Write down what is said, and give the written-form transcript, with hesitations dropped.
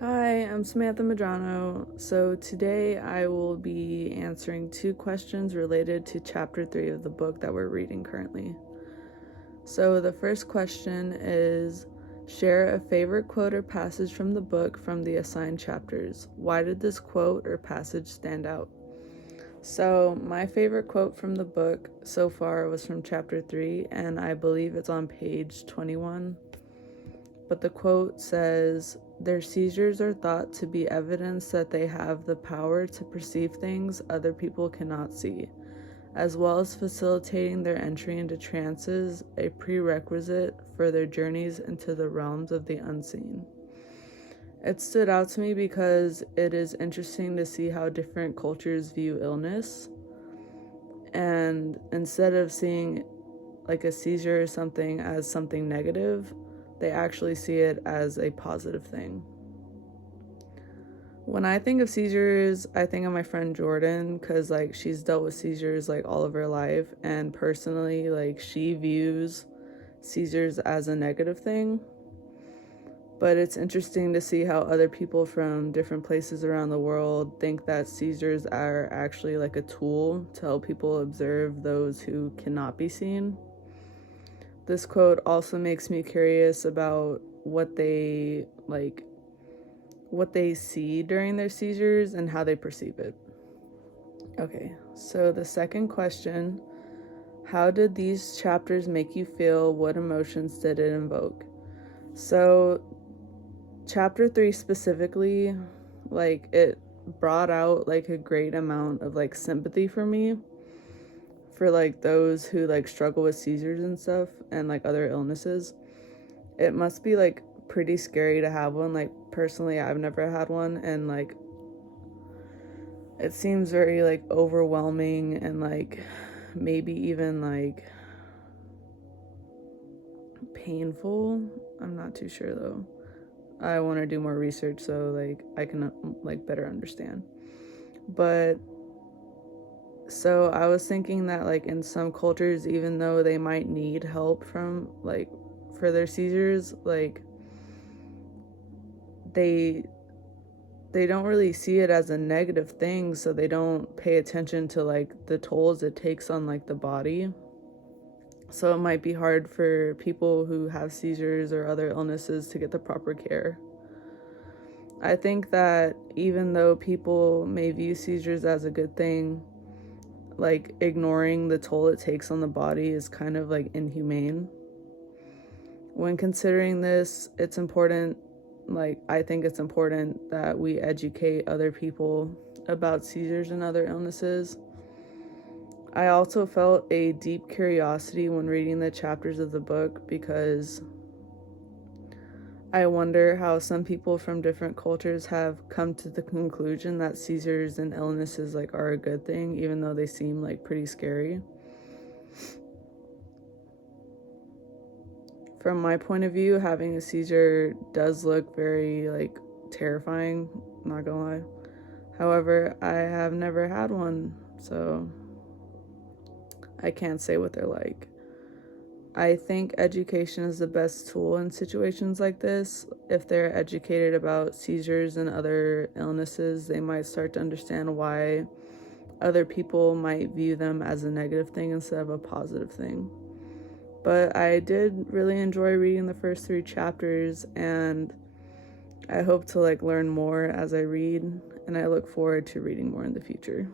Hi, I'm Samantha Madrano. So today I will be answering 2 questions related to chapter 3 of the book that we're reading currently. So the first question is, share a favorite quote or passage from the book from the assigned chapters. Why did this quote or passage stand out? So my favorite quote from the book so far was from chapter 3, and I believe it's on page 21. But the quote says, "Their seizures are thought to be evidence that they have the power to perceive things other people cannot see, as well as facilitating their entry into trances, a prerequisite for their journeys into the realms of the unseen." It stood out to me because it is interesting to see how different cultures view illness. And instead of seeing like a seizure or something as something negative, they actually see it as a positive thing. When I think of seizures, I think of my friend Jordan, because like she's dealt with seizures like all of her life, and personally like she views seizures as a negative thing. But it's interesting to see how other people from different places around the world think that seizures are actually like a tool to help people observe those who cannot be seen. This quote also makes me curious about what they see during their seizures and how they perceive it. Okay, so the second question, how did these chapters make you feel? What emotions did it invoke? So chapter 3 specifically, like it brought out like a great amount of like sympathy for me for like those who like struggle with seizures and stuff and like other illnesses. It must be like pretty scary to have one. Like personally, I've never had one, and like it seems very like overwhelming and like maybe even like painful. I'm not too sure though. I want to do more research so like I can like better understand. But so I was thinking that like in some cultures, even though they might need help from like for their seizures, like they don't really see it as a negative thing, so they don't pay attention to like the tolls it takes on like the body. So it might be hard for people who have seizures or other illnesses to get the proper care. I think that even though people may view seizures as a good thing, like ignoring the toll it takes on the body is kind of like inhumane. When considering this, it's important, like I think it's important that we educate other people about seizures and other illnesses. I also felt a deep curiosity when reading the chapters of the book because I wonder how some people from different cultures have come to the conclusion that seizures and illnesses like are a good thing, even though they seem like pretty scary. From my point of view, having a seizure does look very like terrifying, not gonna lie. However, I have never had one, so I can't say what they're like. I think education is the best tool in situations like this. If they're educated about seizures and other illnesses, they might start to understand why other people might view them as a negative thing instead of a positive thing. But I did really enjoy reading the first 3 chapters, and I hope to like learn more as I read, and I look forward to reading more in the future.